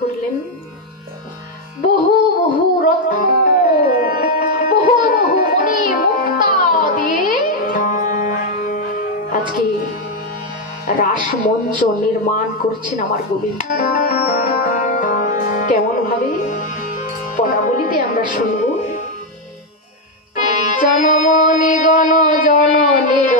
করলেন বহু বহু রত্ন বহু বহু মণি মুক্তা দিয়ে আজকে রাসমঞ্চ নির্মাণ করছেন আমার গোবিন্দ। কেমন ভাবে পদাবলিতে আমরা শুনবো। জনমণি গণ জননীর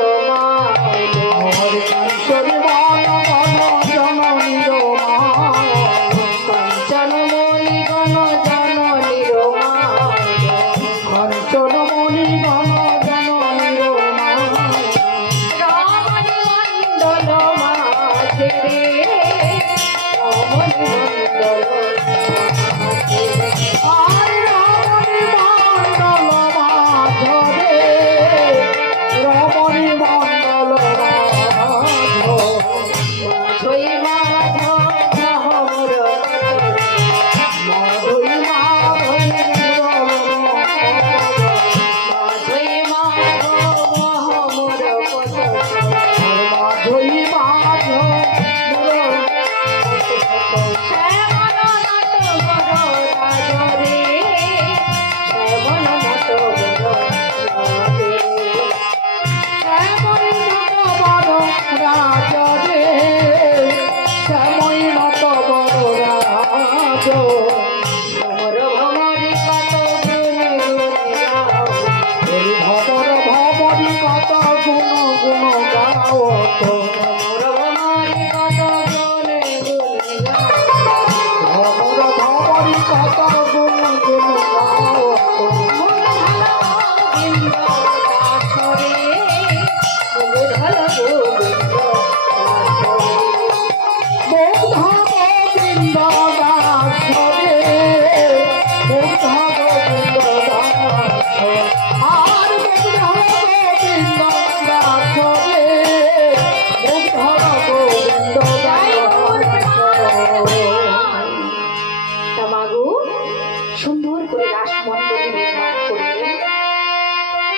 সুন্দর করে রাসমণ্ডলী নির্মাণ করলেন।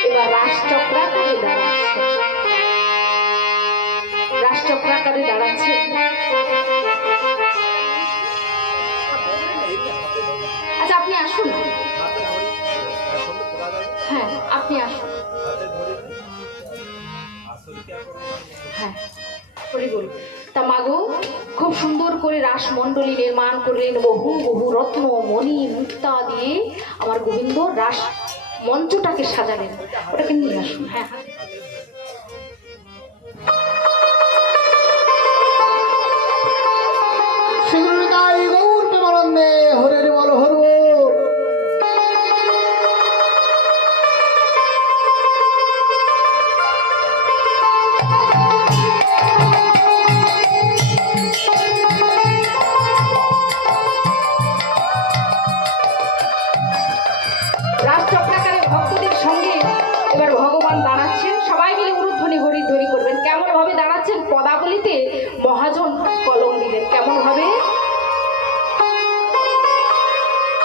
এবার রাসচক্রাকারে দাঁড়াচ্ছেন, রাসচক্রাকারে দাঁড়াচ্ছেন। আচ্ছা আপনি আসুন, হ্যাঁ আপনি আসুন, হ্যাঁ বলুন। তা মাগো খুব সুন্দর করে রাসমণ্ডলী নির্মাণ করলেন, বহু বহু রত্ন মণি মুক্তা দিয়ে আমার গোবিন্দ রাস মঞ্চটাকে সাজালেন। ওটাকে নিয়ে আসুন। হ্যাঁ হরে বল হর পদাবলিতে মহাজন কলম দিলেন। কেমন ভাবে?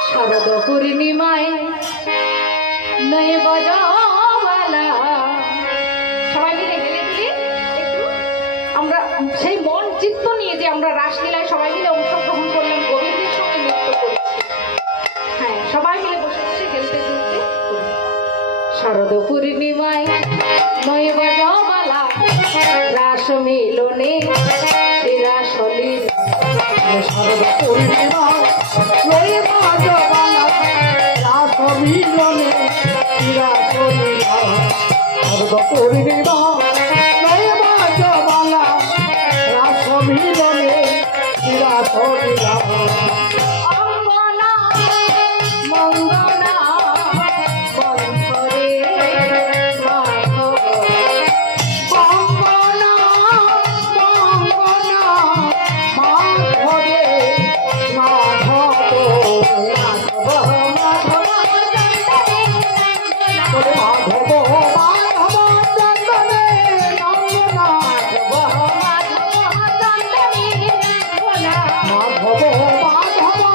শারদ পূর্ণিমায় নয় বজওয়ালা, সবাই মিলে হেলে দিলে একটু আমরা সেই মন চিত্ত নিয়ে যে আমরা রাসলীলায় সবাই মিলে অংশগ্রহণ করলাম, গোবিন্দের সঙ্গে নৃত্য করেছি। হ্যাঁ সবাই মিলে বসে বসে খেলতে চলতে। শারদ পূর্ণিমায় নয় বজওয়ালা রাস মিলনে রাসলীল, শারদ পূর্ণিমা লয়ে বাজবালা রাস মিলনে রাসলীলা। শারদ পূর্ণিমা লয়ে বাজবালা রাস মিলনে রাসলীলা। মাধব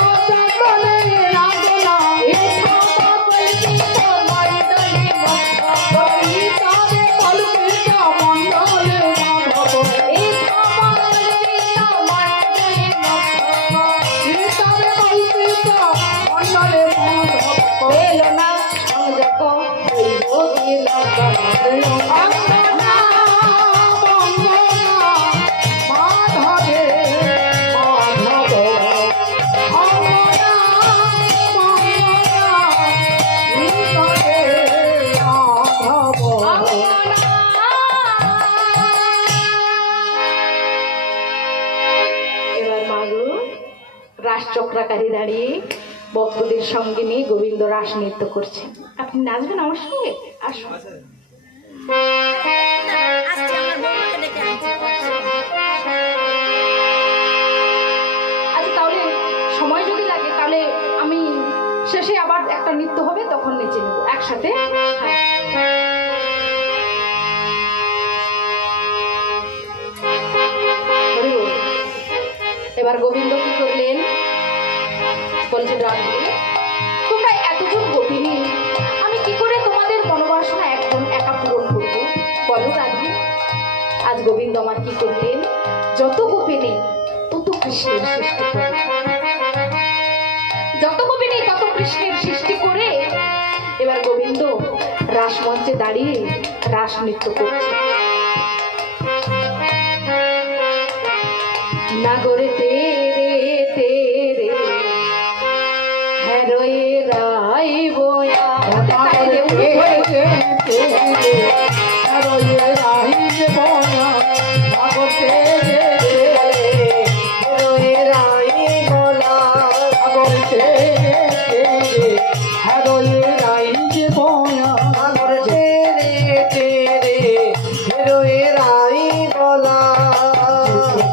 রাস চক্রাকারী দাঁড়িয়ে ভক্তদের সঙ্গে নিয়ে গোবিন্দ রাস নৃত্য করছেন। আপনি নাচবেন আমার সঙ্গে? আসুন। আচ্ছা, তাহলে সময় যদি লাগে তাহলে আমি শেষে আবার একটা নৃত্য হবে, তখন নেচে নেব একসাথে। হ্যাঁ। এবার গোবিন্দ কি করলেন? বলছে, রাধে, তোমরা এতজন গোপিনী, আমি কি করে তোমাদের মনোবাসনা একজন একা পূরণ করবো বলো রাধে? আজ গোবিন্দ আমার কি করলেন? যত গোপিনী তত কৃষ্ণের সৃষ্টি করে, যত গোপিনী তত কৃষ্ণের সৃষ্টি করে এবার গোবিন্দ রাসমঞ্চে দাঁড়িয়ে রাস নৃত্য করছে। নাগরে তেরে তেরে হেরোয়ে রাই বয়া,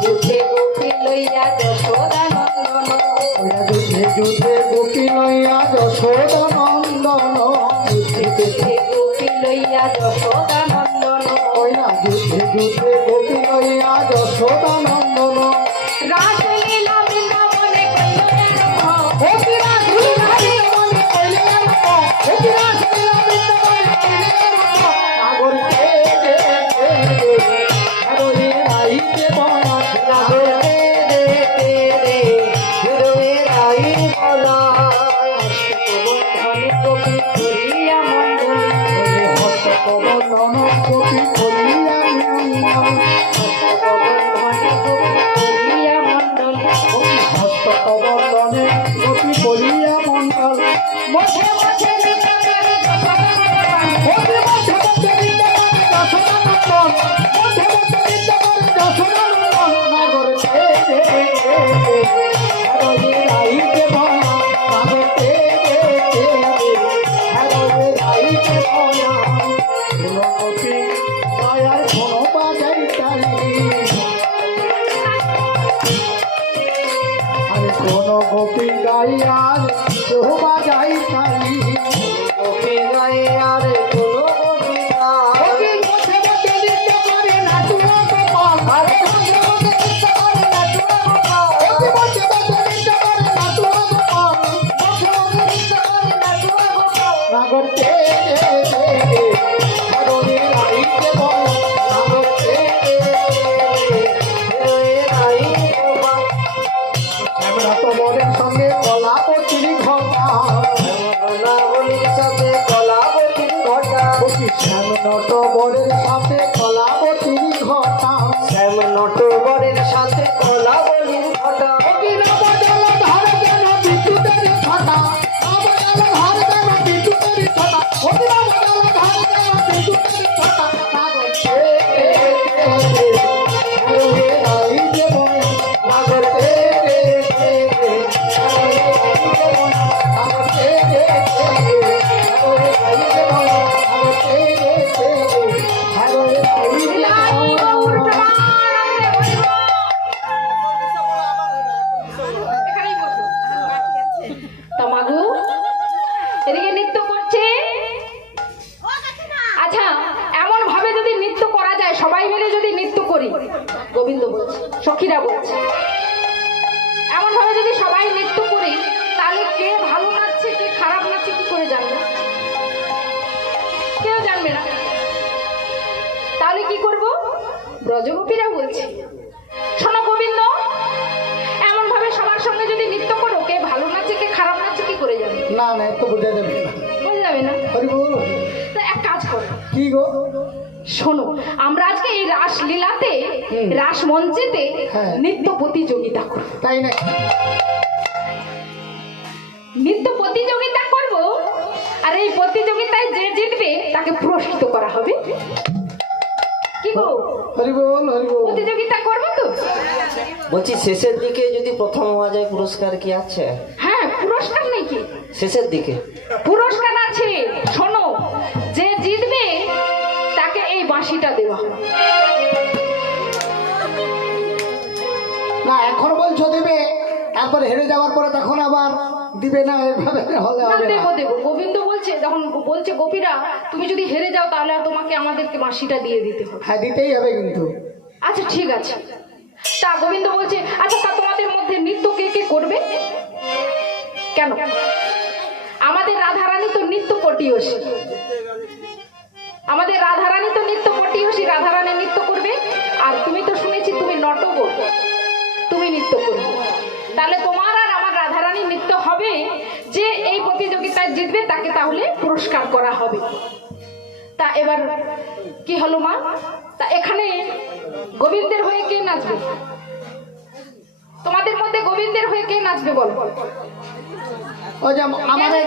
যুদ্ধে গোপী লইয়া যশোদানন্দন, যুদ্ধে গোপী লইয়া যশোদানন্দন, যুদ্ধে যুদ্ধে গোপী লইয়া যশোদানন্দন, রাসলীলা বৃন্দাবনে কইল আরম্ভ, অতি রাসলীলা বৃন্দাবনে কইল আরম্ভ, অতি রাসলীলা বৃন্দাবনে কইল আরম্ভ, নাগর তেরে তেরে হেরোয়ে রাইতে বনা, নাগর তেরে তেরে হেরোয়ে রাই বনা, ধনে গোপী করিয়া মণ্ডল, হস্তকবন্ধন গোপী করিয়া মণ্ডল, ধনে গোপী করিয়া মণ্ডল, হস্তকবন্ধনে গোপী করিয়া মণ্ডল, মধ্যে মধ্যে নিত্যকারী যশোদানন্দন, মধ্যে মধ্যে মধ্যে বিদ্যমান যশোদানন্দন, মধ্যে মধ্যে বিদ্যমান যশোদানন্দন, নাগর তেরে হেরোয়ে রাইতে বনা, নাগর তেরে হেরোয়ে রাইতে বনা, কোন গোপী দয়ার কোন বাজাই তালি, আরে কোন গোপী গাইয়ার কেউ বাজাই তালি, গোপী গাইয়ার কোন গোপী গাই, মধ্যে মধ্যে নৃত্য করে নাচুয়া গোপাল, আরে মধ্যে মধ্যে নৃত্য করে নাচুয়া গোপাল, মধ্যে মধ্যে নৃত্য করে নাচুয়া গোপাল, মধ্যে মধ্যে নৃত্য করে নাচুয়া গোপাল, নাগর তেরে তেরে হেরোয়ে রাইতে বনা, নাগর তেরে হেরোয়ে রাইতে বনা, শ্যামনাথ বরের সঙ্গে কলাবতীর ঘটা, কলাবতীর সাথে কলাবতীর ঘটা, শ্যামনাথ বরের সাথে কলাবতীর ঘটা, শ্যামনাথ বরের সাথে কলাবতীর ঘটা, নবজাল ধার যেন বিদ্যুতের ছটা, নবজাল ধার যেন বিদ্যুতের ছটা, নবজাল ধার যেন বিদ্যুতের ছটা, নাগর তেরে তেরে হেরোয়ে রাইতে বনা, নাগর তেরে তেরে হেরোয়ে রাইতে বনা, নাগর তেরে তেরে হেরোয়ে রাইতে বনা, নাগর তেরে তেরে হেরোয়ে রাইতে লাই বনা। গৌর প্রেমানন্দে বলিব। এখানেই বসো। তা মাগু এদিকে নৃত্য করছে। আচ্ছা, এমন ভাবে যদি নৃত্য করা যায়, সবাই মিলে যদি নৃত্য করি, গোবিন্দ বলছে, সখীরা বলছে, এমন ভাবে যদি সবাই নৃত্য করি, তাহলে কে ভালো নাচছে কে খারাপ নাচছে কি করে জানবে? কেউ জানবে না। তাহলে কি করব? ব্রজগোপীরা বলছে, শোনো গোবিন্দ, এমন ভাবে সবার সঙ্গে যদি নৃত্য করো, কে ভালো নাচছে কে খারাপ নাচছে কি করে জানবে? না না, একটু বোঝা যাবে না। বোঝা যাবে না। হরি বল। তো এক কাজ করো, কি গো? শোনো, আমরা আজকে এই রাসলীলাতে রাস মঞ্চেতে হ্যাঁ। নৃত্য প্রতিযোগিতা করব। তাই না? নৃত্য প্রতিযোগিতা করব, আর এই প্রতিযোগিতায় যে জিতবে তাকে পুরস্কৃত করা হবে। কি গো হরি বল হরি বল। প্রতিযোগিতা করবে তো? বলছি শেষের দিকে যদি প্রথম হওয়া যায় পুরস্কার কি আছে? হ্যাঁ, পুরস্কার নেই কি? শেষের দিকে পুরস্কার আছে। শোনো, যে জিতবে তাকে এই বাঁশিটা দেওয়া হবে। না এখন বলছো দিবে, তারপর হেরে যাওয়ার পরে তখন আবার দিবে না, এভাবে হলে না, হবে না। দেবো দেবো। গোবিন্দ বলছে, যখন বলছে গোপীরা তুমি যদি হেরে যাও তাহলে আর তোমাকে আমাদেরকে বাঁশিটা দিয়ে দিতে হবে। হ্যাঁ দিতেই হবে কিন্তু। আচ্ছা ঠিক আছে। তা গোবিন্দ বলছে, আচ্ছা তা তোমাদের মধ্যে নৃত্য কে কে করবে? কেন? আমাদের রাধারানী তো নৃত্য পটিয়সী। আমাদের রাধারানী তো নৃত্য পটিয়সী, রাধারানী নৃত্য করবে। আর তুমি তো শুনেছি তুমি নটবর, তুমি নৃত্য করবে। তাহলে তোমার আর আমার রাধারানী নৃত্য হবে। যে এই প্রতিযোগিতায় জিতবে তাকে তাহলে পুরস্কার করা হবে। তা এবার কি হলো মা? তা এখানে গোবিন্দের হয়ে কে নাচবে? তোমাদের মধ্যে গোবিন্দের হয়ে কে নাচবে বল? ওই যে আমাদের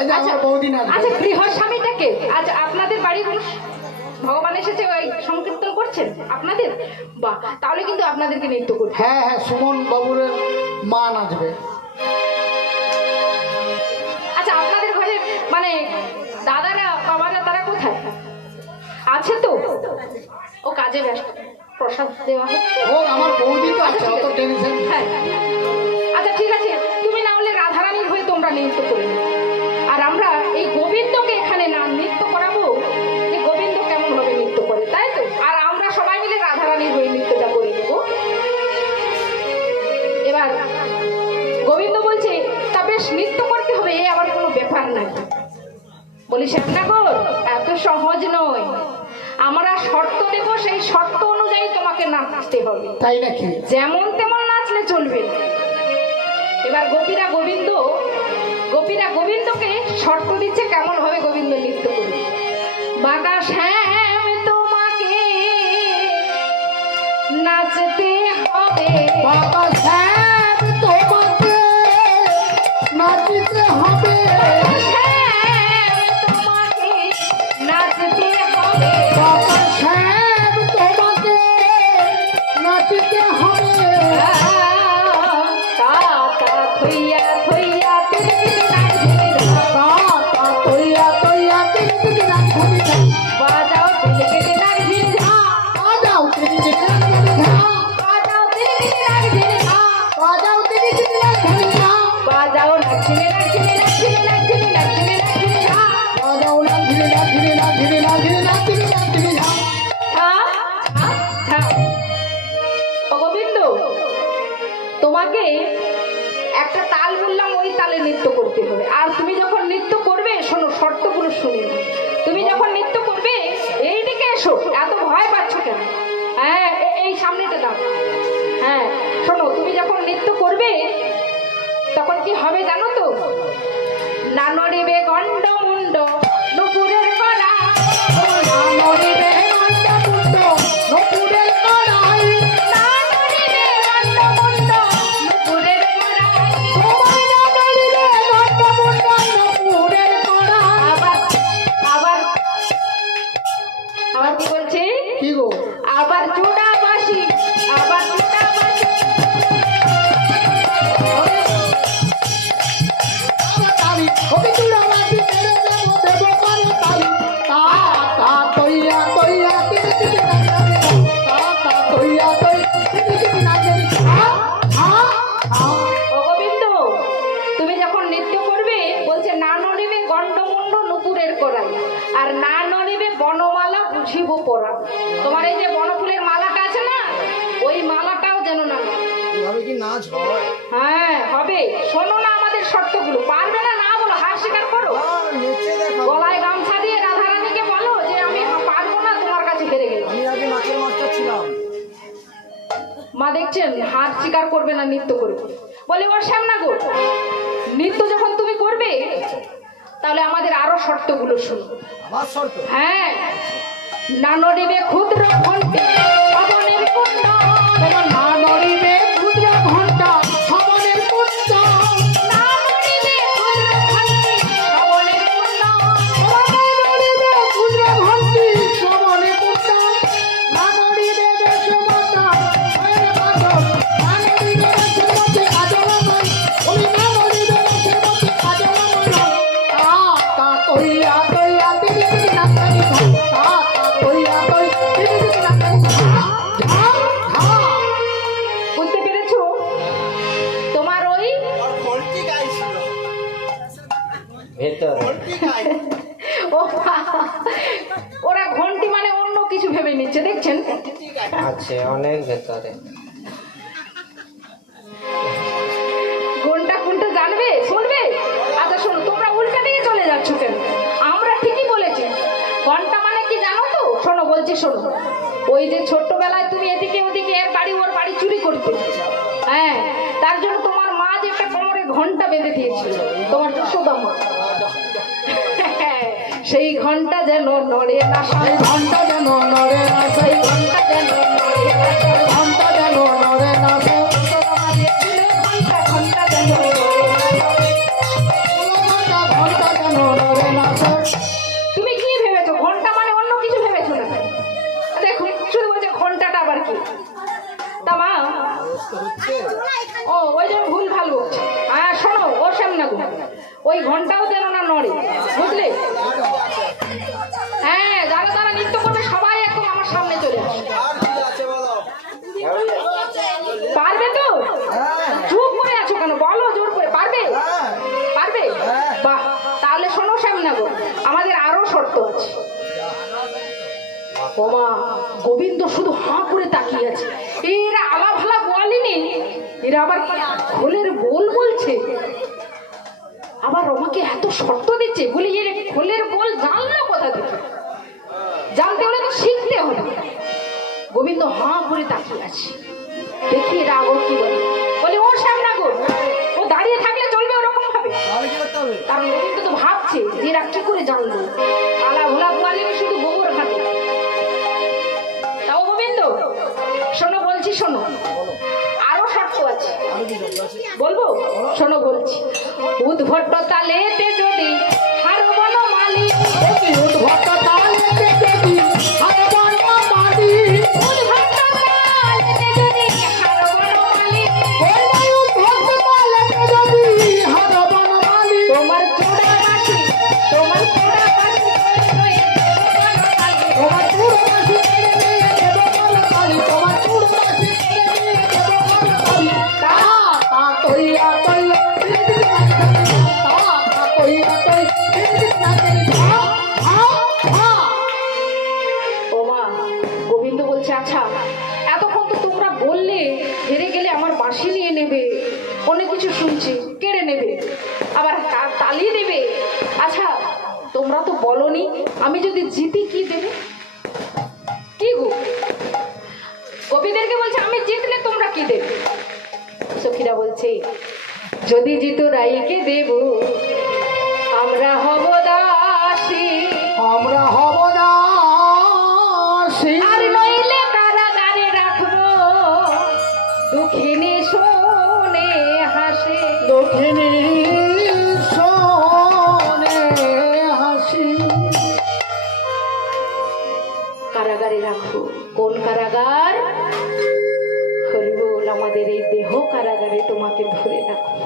এই যে আমার বৌদি নাচবে। আচ্ছা, গৃহস্বামীটাকে আচ্ছা আপনাদের বাড়ির ভগবান এসেছে ওই সংকীর্তন করছেন আপনাদের? বাহ, তাহলে কিন্তু আপনাদেরকে নৃত্য করবে। হ্যাঁ হ্যাঁ, সুমন বাবুর মা নাচবে। আচ্ছা, আপনাদের ঘরে মানে দাদারা বাবারা তারা কোথায় আছে? তো ও কাজে ব্যস্ত, প্রসাদ দেওয়া হচ্ছে। ও আমার বৌদি তো আছে, অত টেনশন। হ্যাঁ, আচ্ছা ঠিক আছে, তুমি না হলে রাধারানীর হয়ে তোমরা নৃত্য করে নাও। আর আমরা এই গোবিন্দকে এখানে না নৃত্য করাবো, যে গোবিন্দ কেমন ভাবে নৃত্য করে, তাই তো? আর আমরা সবাই মিলে রাধারানীর হয়ে নৃত্যটা করে নেব। এবার গোবিন্দ বলছে, তা বেশ নৃত্য করতে হবে, এ আবার কোনো ব্যাপার নাই। বলি শ্যামনগর, এত সহজ নয়। আমরা শর্ত দেব, সেই শর্ত অনুযায়ী তোমাকে নাচতে হবে। তাই নাকি? যেমন তেমন নাচলে চলবে না। এবার গোপীরা গোবিন্দকে শর্ত দিচ্ছে কেমন ভাবে গোবিন্দ নৃত্য করবে। বাঁকা শ্যাম তোমাকে নাচতে হবে, বাবা শ্যাম তোমাকে নাচতে হবে, শ্যাম তোমাকে নাচতে হবে, বাবা শ্যাম তোমাকে নাচতে হবে। তা তা থইয়া থইয়া তিলকিতে নাচবে, তা তৈয়া তৈয়া তিনটি নাচবি না, বাজাও তিলকিতে নাচবে, বাজাও তিনটি নাচবি না, বাজাও তিলকিতে নাচবে, বাজাও তিনটি নাচবি না, বাজাও নাচবে নাচবে নাচবে নাচবে নাচবে নাচবে না। বাজাও না ধীরে না ধীরে না ধীরে না ধীরে না ধীরে না ধীরে না। ও গোবিন্দ, তোমাকে একটা তাল বললাম, ওই তালে নৃত্য করতে হবে। আর তুমি যখন নৃত্য করবে, শোনো শর্তগুলো শুনে নাও। তুমি যখন নৃত্য করবে এই দিকে এসো, এত ভয় পাচ্ছ কেন? হ্যাঁ, এই সামনেটা দাও। হ্যাঁ শোনো, তুমি যখন নৃত্য করবে তখন কি হবে জানো তো? না নড়িবে গন্ড মুন্ড নুপুরের কড়া, না নড়িবে গন্ড মুন্ড নুপুরের কড়াই, না নড়িবে গন্ড মুন্ড নুপুরের কড়াই। তোমায় না নড়িবে গন্ড মুন্ড নুপুরের কড়াই। আবার কি বলছে? কি গো? আবার চূড়া বাসি, আবার চূড়া বাসি। তালি ওকে চূড়া বাসি মেরে দেব দেব করে তালি। তা তা তৈয়া তৈয়া তিনটি নাচবি না, তা তৈয়া তৈয়া তিনটি নাচবি না। ও গোবিন্দ, তুমি যখন নৃত্য করবে বলছে না নড়িবে গন্ডমুন্ড নুপুরের কড়াই, আর না নড়িবে বনমালা বুঝিব পরা। তোমার এই যে বনফুলের মালাটা আছে না, ওই মালাটাও যেন না নড়ে। এভাবে কি নাচ হয়? হ্যাঁ হবে। শোনো না আমাদের শর্তগুলো, পারবে না না বলো, হার স্বীকার করো। গলায় গামছা দিয়ে রাধারানীকে বলো যে আমি পারবো না, তোমার কাছে হেরে গেলাম। আমি আগে নাচের মাস্টার ছিলাম। মা দেখছেন হার স্বীকার করবে না, নৃত্য করবে। বলে ও শ্যামনগর, নৃত্য যখন তুমি করবে তাহলে আমাদের আরো শর্তগুলো শুনো। আমার শর্ত? হ্যাঁ, না নড়িবে ক্ষুদ্র ঘণ্টি পবনের কুণ্ড, না নড়িবে ক্ষুদ্র ঘণ্টা সমনের কুণ্ড, না নড়িবে ক্ষুদ্র ঘণ্টি পবনের কুণ্ড, না নড়িবে ক্ষুদ্র ঘণ্টি সমনের কুণ্ড, না ভেতরে ও ওরা ঘন্টি মানে অন্য কিছু ভেবে নিচ্ছে, দেখছেন? আছে অনেক ভেতরে। কোনটা কোনটা জানবে, শুনবে? আচ্ছা শোনো, তোমরা উল্টা দিকে চলে যাচ্ছ কেন? আমরা ঠিকই বলেছি। ঘন্টা মানে কি জানো তো? শোনো বলছি, শোনো। ওই যে ছোট্টবেলায় তুমি এদিকে ওদিকে এর বাড়ি ওর বাড়ি চুরি করতে, হ্যাঁ, তার জন্য তোমার মা যে একটা কোমরে ঘন্টা বেঁধে দিয়েছিল, তোমার যশোদা মা। সেই ঘন্টা যেন নড়ে না, সেই ঘন্টা যেন নড়ে না, সেই ঘন্টা যেন নড়ে না, ঘন্টা যেন নড়ে না, ঘন্টা ঘন্টা যেন নড়ে না। ঘন্টা যেন নড়ে না। তুমি কি ভেবেছো? ঘন্টা মানে অন্য কিছু ভেবেছো না? দেখো শুধু বলছে ঘন্টাটা আবার কি? তা মা, ও ওই জন্য ভুল ভাল বলছে। হ্যাঁ শোনো, ও সামনে গো, ওই ঘন্টাও যেন না নড়ে, বুঝলে? হ্যাঁ, যারা যারা নৃত্য করবে সবাই এখন আমার সামনে চলে আসে। পারবে তো? চুপ করে আছো কেন? বলো জোর করে। পারবে? পারবে? বাহ, তাহলে শোনো সামনে গো, আমাদের আরো শর্ত আছে। ওমা, গোবিন্দ শুধু হাঁ করে তাকিয়ে আছে। এরা আলা ভালা বলেনি, এরা আবার খোলের বোল বলছে, আবার রমাকে এত শর্ত দিচ্ছে। বলি এর খোলের বোল জানলো কোথা থেকে? জানতে হলে তো শিখতে হবে। গোবিন্দ হাঁ করে তাকিয়ে আছে, দেখি এরা আগর কি বলে। বলি ওর সামনে গো, ও দাঁড়িয়ে থাকলে চলবে ওরকম ভাবে? কারণ গোবিন্দ তো ভাবছে যে এরা কি করে জানলো। আলা ভোলা বলেনি, শুধু গোবর ঘাটে। তাও গোবিন্দ শোনো বলছি, শোনো, আরো শর্ত আছে। বলবো? শোনো বলছি। উদ্ভট তালেতে যদি হার বনমালী, উদ্ভট তালেতে যদি হার বনমালী, উদ্ভট তালেতে যদি হার বনমালী, ওই উদ্ভট তালেতে যদি হার বনমালী, তোমার চূড়া বাসি, তোমার চূড়া বাসি করে তোমার চূড়াবাসী করে নিয়ে দেব বনমালী, তোমার চূড়াবাসী করে নিয়ে দেব বনমালী। তা কইয়া কইয়া ওমা, গোবিন্দ বলছে আচ্ছা এতক্ষণ তো তোমরা বললে হেরে গেলে আমার বাঁশি নিয়ে নেবে, অনেক কিছু শুনছি, কেড়ে নেবে, আবার তালি দেবে। আচ্ছা তোমরা তো বলনি আমি যদি জিতি কি দেবে? কি গো? গোপীদেরকে বলছে আমি জিতলে তোমরা কি দেবে? সখীরা বলছে যদি জিতো রাইকে দেব, আমরা হব দাসী, আমরা হব দাসী, আর নইলে কারাগারে রাখবো দুঃখিনী শোনে হাসে। দক্ষিণী শোনে হাসি। কারাগারে রাখবো। কোন কারাগার? হরিবোল, আমাদের এই দেহ কারাগারে তোমাকে ধরে রাখবো।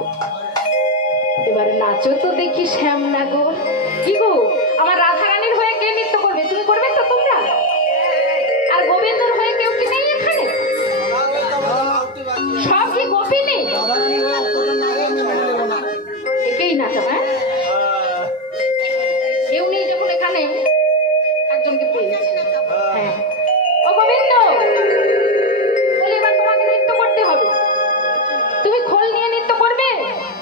এবারে নাচো তো দেখি শ্যামনগর। কি গো, আমার রাধারানীর হয়ে কে নৃত্য করবে? তুমি করবে তো তোমরা? আর গোবিন্দর হয়ে কেউ কি নেই এখানে? সব কি গোপিনী? একেই নাচাও? হ্যাঁ, কেউ নেই যখন এখানে, একজনকে পেয়েছি। হ্যাঁ, ও গোবিন্দ, বলি এবার তোমাকে নৃত্য করতে হবে। তুমি খোল নিয়ে নৃত্য করবে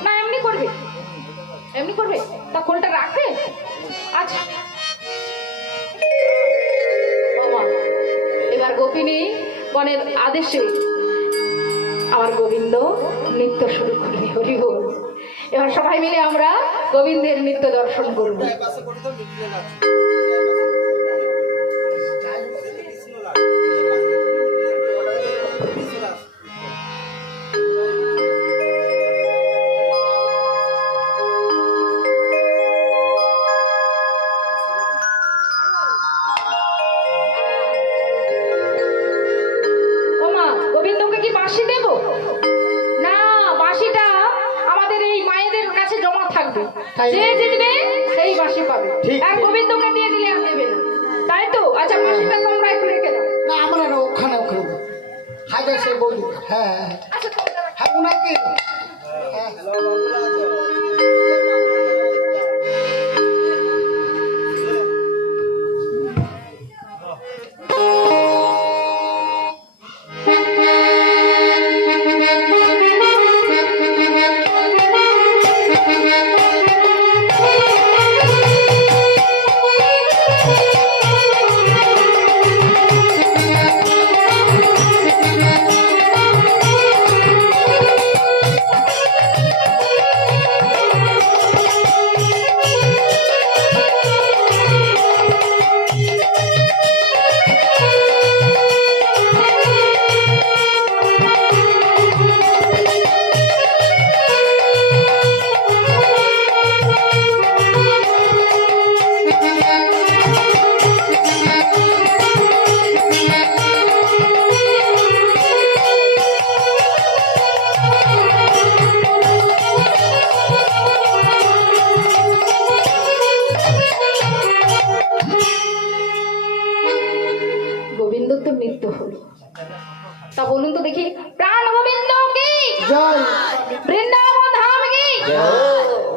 না এমনি করবে? এমনি করবে? তা খোলটা রাখবে? আচ্ছা বাবা, এবার গোপিনী গণের আদেশে আমার গোবিন্দ নৃত্য শুরু করবে। হরি বল। এবার সবাই মিলে আমরা গোবিন্দের নৃত্য দর্শন করবো। গোবিন্দকে কি বাঁশি দেব? না, বাঁশিটা আমাদের এই মায়েদের কাছে জমা থাকবে। যে জিতবে সেই বাঁশি পাবে, আর গোবিন্দকে দিয়ে দিলে আর দেবে না, তাই তো? আচ্ছা বাঁশিটা তোমরা একটু রেখে দাও। না, আমরা ওখানে ওখানে হাজার সে বৌদি। হ্যাঁ আচ্ছা তোমরা হ্যাঁ, ওনাকে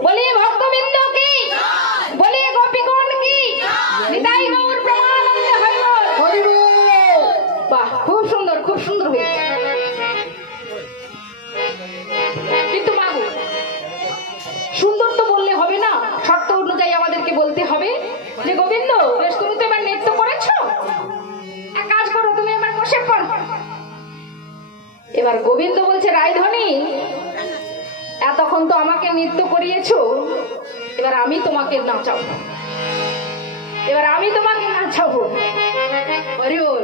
বলি ভক্তবৃন্দ কি, বলি গোপীগণ কি, নিতাই গৌর প্রেমানন্দে হইব। হরি বল। বাহ, খুব সুন্দর, খুব সুন্দর হয়েছে। কিন্তু মাগো, সুন্দর তো বললে হবে না, শর্ত অনুযায়ী আমাদেরকে বলতে হবে যে গোবিন্দ বেশ তুমি তো এবার নৃত্য করেছো, এক কাজ করো তুমি এবার বসে পড়ো। এবার গোবিন্দ বলছে রায়ধনী এতক্ষণ তো আমাকে নৃত্য করিয়েছো, এবার আমি তোমাকে নাচাবো, এবার আমি তোমাকে নাচাবো। হরি বল।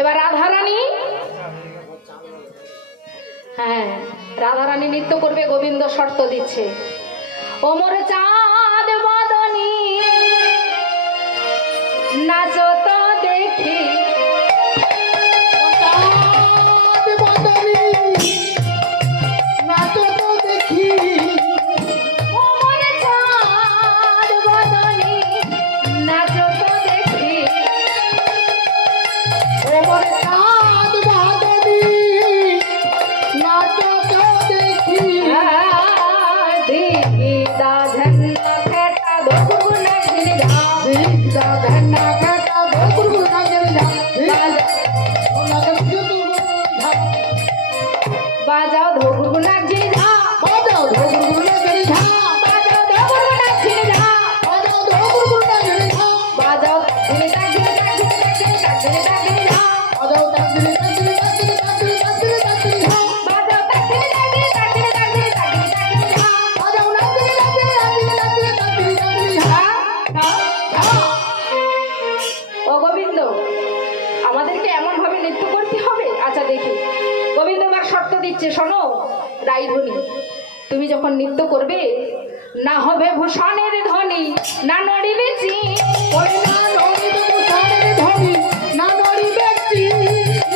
এবার রাধারানী, হ্যাঁ রাধারানী নৃত্য করবে, গোবিন্দ শর্ত দিচ্ছে। ওমর চাঁদ বদনী নাচো তো দেখি, চাঁদ বদনী নাচো তো দেখি, ওমর চাঁদ বদনী নাচো তো দেখি, ওমর চাঁদ বদনী নাচো তো দেখি। দেখি দাধন খেটা দোগুন ঝিলঝা, দীক্ষা ধন্না কাটা বকুরু নগর যা, ও নগর যুতু ঝা, বাজাও ধোগুন ঝিলঝা, বাজাও ধোগুরু নগর ঝা, বাজাও ধোগুন ঝিলঝা, বাজাও ধোগুরু নগর ঝা, বাজাও ঝিলঝা ঝিলঝা ঝিলঝা ঝিলঝা ঝিলঝা, বাজাও তাকদিরি তাকদিরি তাকদিরি তাকদিরি তাকদিরি তাকদিরি ঝা, বাজাও ঝিলঝা ঝিলঝা ঝিলঝা ঝিলঝা, বাজাও নাকদিরি নাকদিরি নাকদিরি নাকদিরি তাকদিরি তাকদিরি ঝা। ও গোবিন্দ আমাদেরকে এমন ভাবে নৃত্য করতে হবে? আচ্ছা দেখি। গোবিন্দ এবার শর্ত দিচ্ছে, শোনো রাইধনী, তুমি যখন নৃত্য করবে না হবে ভূষণের ধ্বনি, না নড়িবে চিন, ওরে না নড়িবে ভূষণের ধ্বনি, না নড়িবে চিন,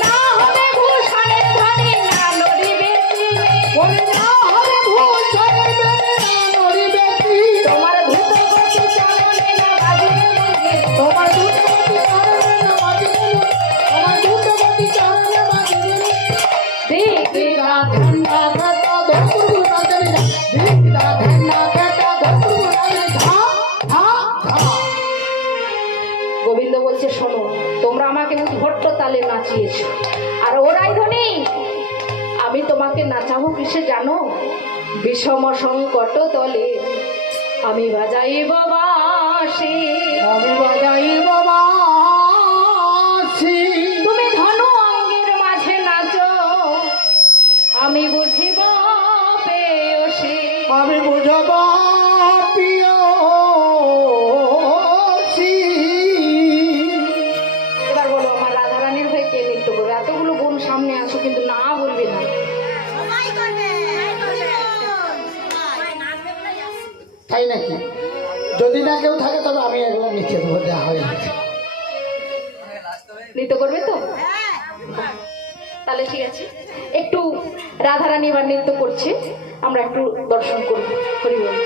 না হবে ভূষণের ধ্বনি, না নড়িবে চিন, ওরে না হবে ভূষণের ধ্বনি, না নড়িবে চিন। তোমার ধূত গতি চলনে না বাজিবে মন্দির, তোমার দুর্গতি চরণে না বাজিবে, তোমার দুর্গতি চরণে বাজিবে। দেখি দীক্ষা ধন্না কাটা বকুরু নগর যা, দীক্ষা ধন্না কাটা বকুরু নগর ঝা, ঝা, ঝা। গোবিন্দ বলছে শোনো, তোমরা আমাকে উদ্ভট্ট তালে নাচিয়েছো, আর ও রাইধনী আমি তোমাকে নাচাবো কিসে জানো? বিষম সংকট তলে আমি বাজাইব বাঁশি, আমি বাজাইব বাঁশি, তুমি ধনু অঙ্গের মাঝে নাচো, আমি বুঝিব পেয়সী। আমি বুঝব পিয়সী। এবার বলো আমার রাধারানীর হয়ে কে নৃত্য করবে? এতগুলো বোন সামনে আছো কিন্তু না বলবে না। তাই নাকি? যদি না কেউ থাকে তবে আমি এগুলো নিচে দেবো, যা হয়ে গেছে। নৃত্য করবে তো? তাহলে ঠিক আছে, একটু রাধারানী এবার নৃত্য করছে, আমরা একটু দর্শন করব। হরি বল।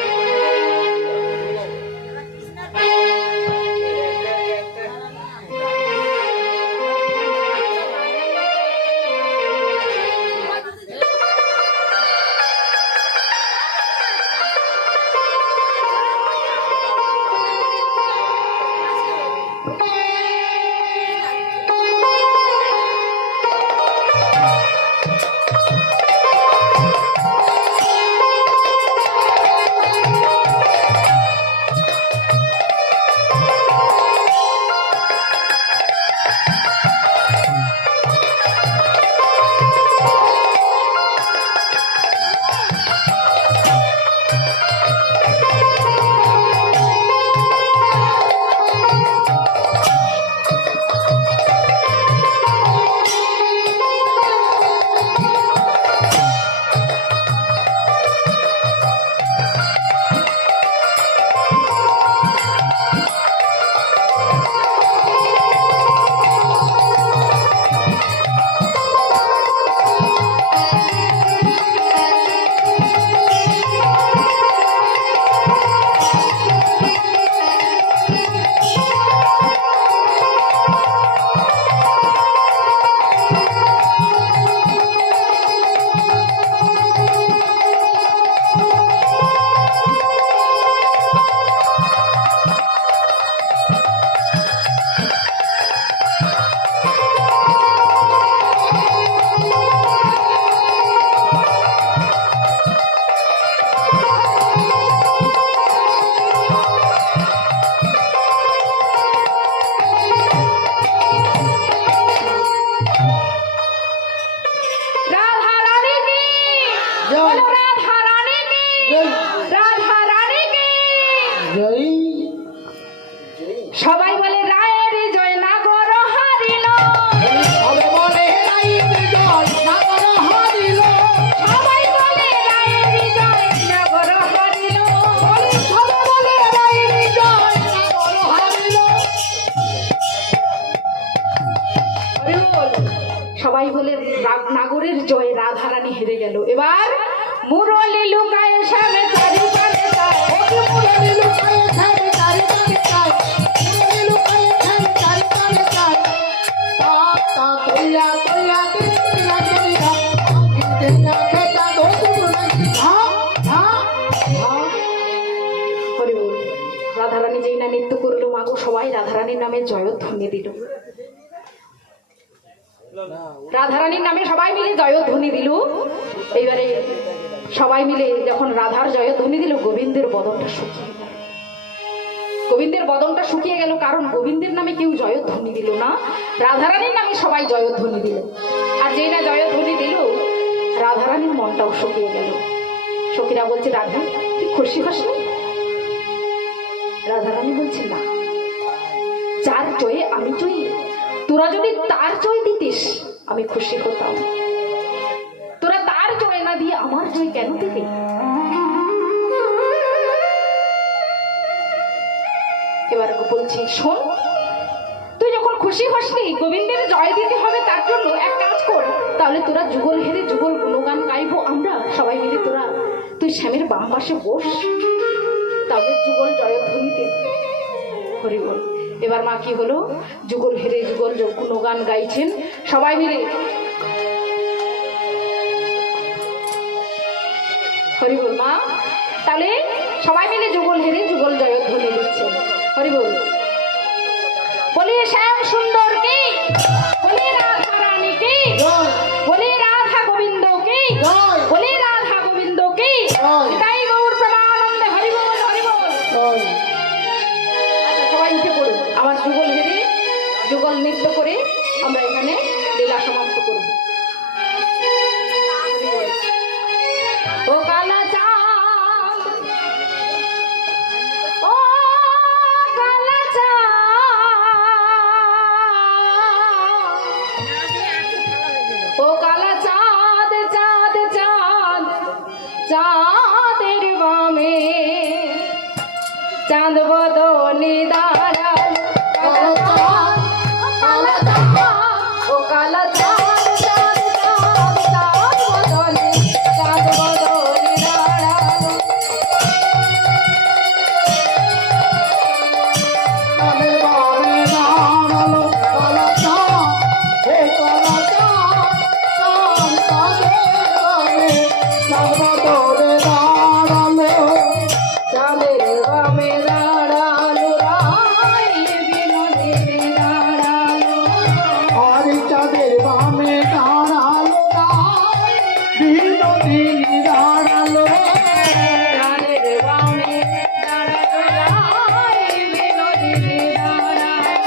সবাই বলে নাগরের জয়, রাধারানী হেরে গেল। এবার মুরলি লুকায় সামনে চারি পানে যায়, মুরলি লুকায় সামনে চারি পানে যায়, মুরলি লুকায় সামনে চারি পানে যায়। তা তোয়া তোয়া তোয়া তোয়া কিতে না খেতা দোষ বুলাই ধা ধা ধা। হরি বল। রাধারানী যেই না নৃত্য করলো, মাগো সবাই রাধারানীর নামে জয়ধ্বনি দিল। রাধারানীর নামে সবাই মিলে জয়ধ্বনি দিল। এইবারে সবাই মিলে যখন রাধার জয়ধ্বনি দিল, গোবিন্দের বদনটা শুকিয়ে গেল। গোবিন্দের বদনটা শুকিয়ে গেল, কারণ গোবিন্দের নামে কেউ জয়ধ্বনি দিল না, রাধারানীর নামে সবাই জয়ধ্বনি দিল। আর যেই না জয়ধ্বনি দিল, রাধারানীর মনটাও শুকিয়ে গেল। সখীরা বলছে, রাধা তুই খুশি হস না? রাধারানী বলছে, না, যার জয়ে আমি জয়ী, তোরা যদি তার জয় দিতিস আমি খুশি হতাম। তোরা তার জয় না দিয়ে আমার জয় কেন দিবি? এবার বলছি, শোন, তুই যখন খুশি হসনি, গোবিন্দের জয় দিতে হবে, তার জন্য এক কাজ কর, তাহলে তোরা যুগল হেরে যুগল গুণগান গাইবো আমরা সবাই মিলে। তুই শ্যামের বাম পাশে বস, তাহলে যুগল জয়ধ্বনি দে। হরি বল। এবার মা কি হলো, যুগল হেরে যুগল গুণগান গাইছেন সবাই মিলে। হরি বল মা, তাহলে সবাই মিলে যুগল হেরে যুগল জয়ধ্বনি দিচ্ছেন। হরি বল। বলিয়ে শ্যাম সুন্দর কি, বলিয়ে রাধা রানী কি, বলিয়ে রাধা গোবিন্দ কি, বলিয়ে রাধা গোবিন্দ কি, তাই গৌর প্রেমানন্দে। হরি বল, হরি বল। আচ্ছা সবাই উঠে পড়ুন, আমার যুগল হেরে যুগল নৃত্য করে আমরা এখানে লীলা সমাপ্ত করব। ও কালা চাঁদ, ও কালা চাঁদ, ও কালা চাঁদ, চাঁদ চাঁদ, চাঁদের বামে চাঁদ বদনে দাঁড়াল। কালা চাঁদ, কালা চাঁদ, ও কালা চাঁদ, চাঁদ চাঁদ, চাঁদ বদনে, চাঁদ বদনে দাঁড়াল। তাদের বামে দাঁড়ালো কালা চাঁদ, ও কালা চাঁদ, চাঁদ তাদের বামে চাঁদ বদনে দাঁড়ালো। চাঁদের বামে দাঁড়ালো, রায় বিনোদিনী দাঁড়ালো। হরি চাঁদের বামে দাঁড়ালো, রায় বিনোদিনী দাঁড়ালো। চাঁদের বামে দাঁড়ালো, রায় বিনোদিনী দাঁড়ালো।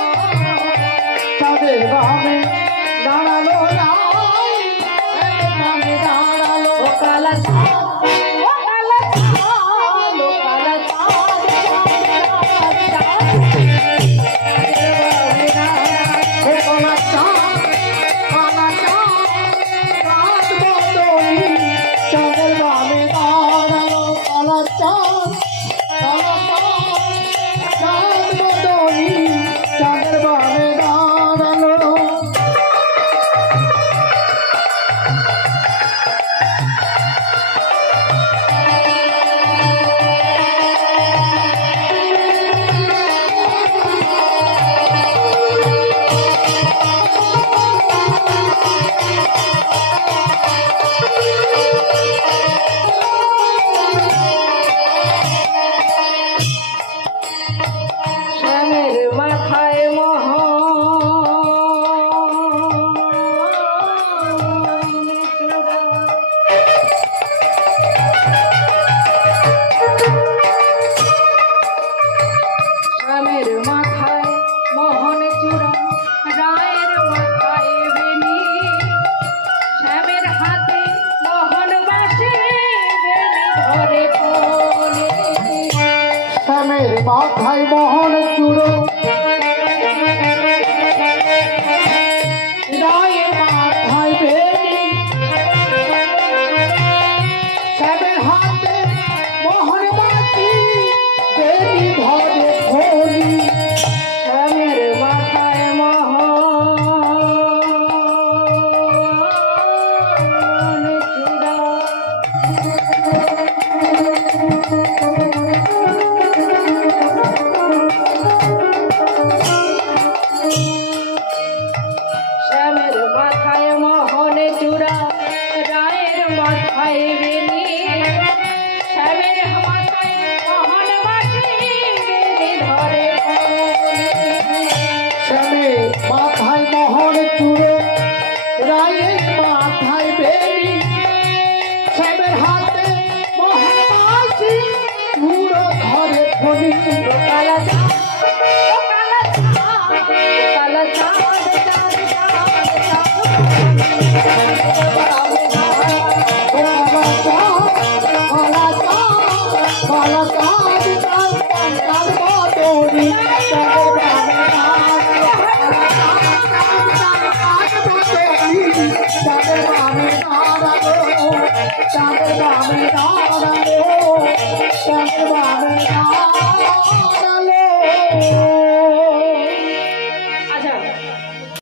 চাঁদের বামে দাঁড়ালো, রায় বামে দাঁড়ালো। ও কালা চাঁদ, ও কালা চাঁদ, ও কালা চাঁদ, চাঁদ চাঁদ, চাঁদ চাঁদের বামে দাঁড়ালো। ও কালা চাঁদ, কালা চাঁদ, চাঁদ বদনি চাঁদের বামে দাঁড়ালো। কালা চাঁদ, কালা চাঁদ, চাঁদ বদনি চাঁদের বামে দাঁড়ালো। শ্যামের মাথায় শ্যামের মাথায় মোহন চূড়া, রায়ের মাথায় বেনি, শ্যামের হাতে মোহন বাসে, বেনি ধরে কোলে। শ্যামের মাথায় মোহন চূড়ো, রায়ের মাথায় বেনি, শ্যামের হাতে মোহন বাসি, বেনি ধরে খোলি। শ্যামের মাথায় মোহন হরি রাম